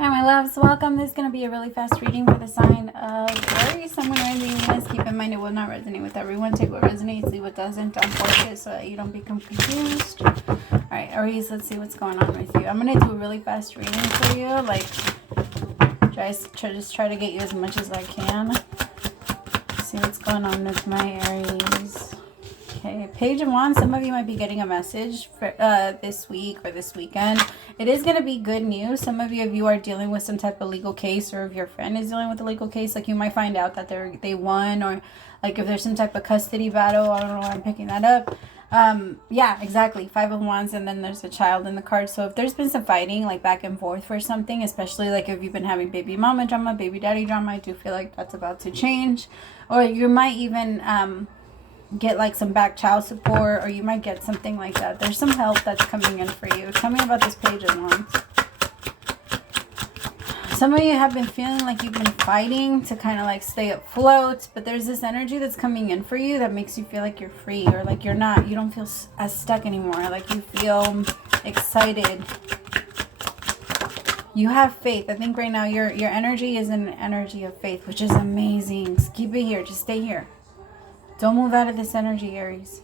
Hi, my loves. Welcome. This is going to be a really fast reading for the sign of Aries. Someone reading this. Keep in mind it will not resonate with everyone. Take what resonates, leave what doesn't. Don't force it so that you don't become confused. All right, Aries, let's see what's going on with you. I'm going to do a really fast reading for you. Like, just try to get you as much as I can. See what's going on with my Aries. Okay, Page of Wands. Some of you might be getting a message for this week or this weekend. It is going to be good news. Some of you, if you are dealing with some type of legal case, or if your friend is dealing with a legal case, like you might find out that they won, or like if there's some type of custody battle. I don't know why I'm picking that up. Yeah, exactly. 5 of Wands, and then there's a child in the card. So if there's been some fighting, like back and forth for something, especially like if you've been having baby mama drama, baby daddy drama, I do feel like that's about to change. Or you might even get like some back child support, or you might get something like that. There's some help that's coming in for you. Tell me about this Page of Wands. Some of you have been feeling like you've been fighting to kind of like stay afloat, but there's this energy that's coming in for you that makes you feel like you're free, or like you don't feel as stuck anymore. Like you feel excited. You have faith. I think right now your energy is an energy of faith, which is amazing. Just keep it here. Just stay here. Don't move out of this energy, Aries.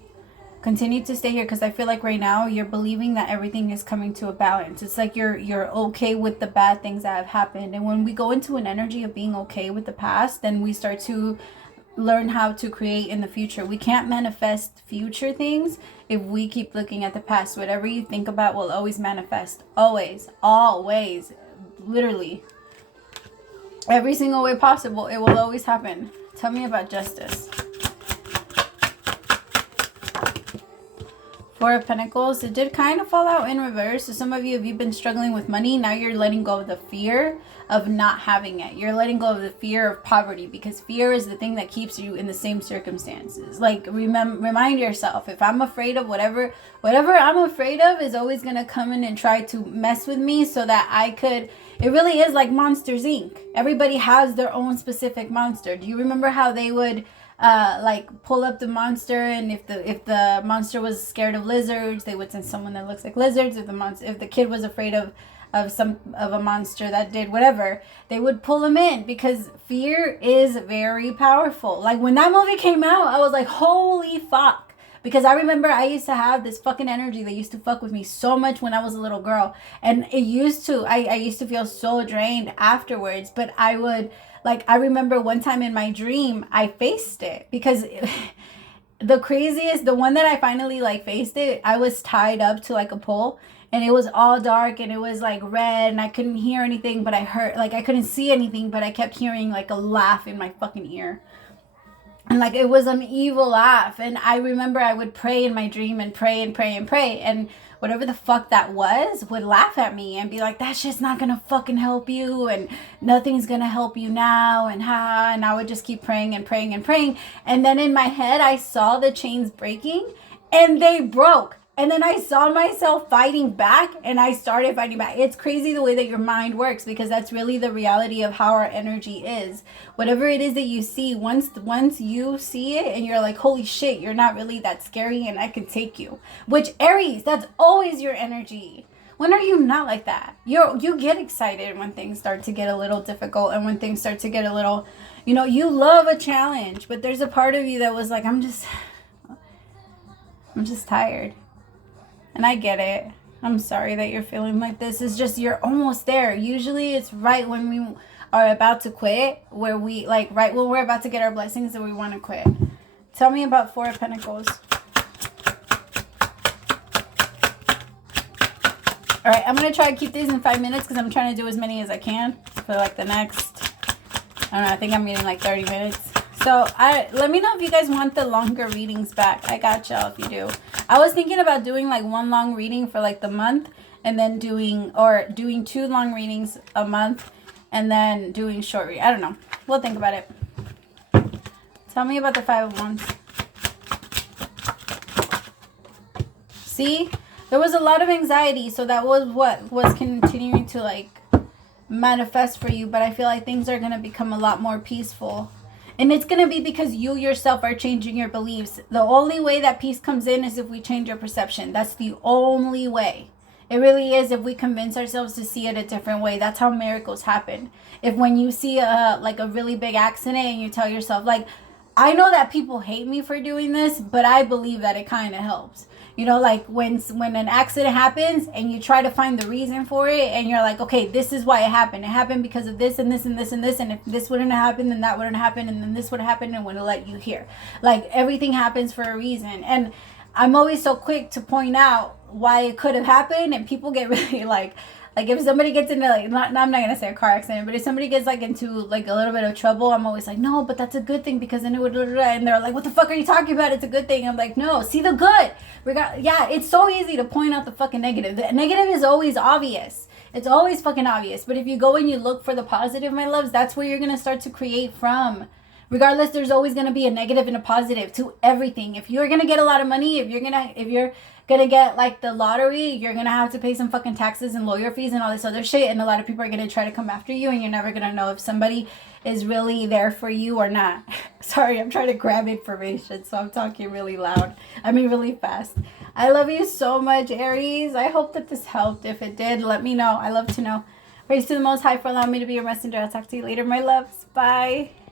Continue to stay here, because I feel like right now you're believing that everything is coming to a balance. It's like you're okay with the bad things that have happened. And when we go into an energy of being okay with the past, then we start to learn how to create in the future. We can't manifest future things if we keep looking at the past. Whatever you think about will always manifest. Always. Always. Literally. Every single way possible. It will always happen. Tell me about justice. 4 of Pentacles. It did kind of fall out in reverse. So some of you, if you've been struggling with money, now you're letting go of the fear of not having it. You're letting go of the fear of poverty, because fear is the thing that keeps you in the same circumstances. Like, remind yourself, if I'm afraid of whatever I'm afraid of is always going to come in and try to mess with me so that I could... It really is like Monsters, Inc. Everybody has their own specific monster. Do you remember how they would... like pull up the monster, and if the monster was scared of lizards, they would send someone that looks like lizards. If the kid was afraid of a monster that did whatever, they would pull him in, because fear is very powerful. Like when that movie came out, I was like, holy fuck. Because I remember I used to have this fucking energy that used to fuck with me so much when I was a little girl. And I used to feel so drained afterwards. But I would, like, I remember one time in my dream, I faced it. Because the one that I finally, like, faced it, I was tied up to, like, a pole. And it was all dark, and it was, like, red. And I couldn't hear anything, but I heard, like, I couldn't see anything. But I kept hearing, like, a laugh in my fucking ear. And like it was an evil laugh. And I remember I would pray in my dream and pray and pray and pray. And whatever the fuck that was would laugh at me and be like, that shit's not gonna fucking help you. And nothing's gonna help you now. And and I would just keep praying and praying and praying. And then in my head, I saw the chains breaking and they broke. And then I saw myself fighting back, and I started fighting back. It's crazy the way that your mind works, because that's really the reality of how our energy is. Whatever it is that you see, once you see it and you're like, holy shit, you're not really that scary and I can take you. Which, Aries, that's always your energy. When are you not like that? You get excited when things start to get a little difficult, and when things start to get a little, you love a challenge. But there's a part of you that was like, I'm just tired. And I get it. I'm sorry that you're feeling like this. It's just you're almost there. Usually it's right when we are about to quit, where we, like, right when we're about to get our blessings, that we want to quit. Tell me about 4 of Pentacles. All right, I'm going to try to keep these in 5 minutes, because I'm trying to do as many as I can for, like, the next, I don't know, I think I'm getting like 30 minutes. So let me know if you guys want the longer readings back. I got y'all if you do. I was thinking about doing like one long reading for like the month, and then doing 2 long readings a month, and then doing short read. I don't know. We'll think about it. Tell me about the 5 of Wands. See? There was a lot of anxiety, so that was what was continuing to like manifest for you, but I feel like things are going to become a lot more peaceful. And it's going to be because you yourself are changing your beliefs. The only way that peace comes in is if we change your perception. That's the only way. It really is, if we convince ourselves to see it a different way. That's how miracles happen. If when you see a really big accident and you tell yourself, like, I know that people hate me for doing this, but I believe that it kind of helps. You know, like when an accident happens and you try to find the reason for it, and you're like, okay, this is why it happened. It happened because of this and this and this and this, and if this wouldn't have happened, then that wouldn't happen, and then this would happen, and would have let you hear. Like, everything happens for a reason. And I'm always so quick to point out why it could have happened, and people get really like if somebody gets into I'm not gonna say a car accident, but if somebody gets like into like a little bit of trouble, I'm always like, no, but that's a good thing, because then it would, and they're like, what the fuck are you talking about? It's a good thing. I'm like, no, see the good. Yeah, it's so easy to point out the fucking negative. The negative is always obvious. It's always fucking obvious. But if you go and you look for the positive, my loves, that's where you're gonna start to create from. Regardless, there's always going to be a negative and a positive to everything. If you're going to get a lot of money, if you're going to get like the lottery, you're going to have to pay some fucking taxes and lawyer fees and all this other shit. And a lot of people are going to try to come after you, and you're never going to know if somebody is really there for you or not. Sorry, I'm trying to grab information, so I'm talking really loud. Really fast. I love you so much, Aries. I hope that this helped. If it did, let me know. I love to know. Praise to the Most High for allowing me to be your messenger. I'll talk to you later, my loves. Bye.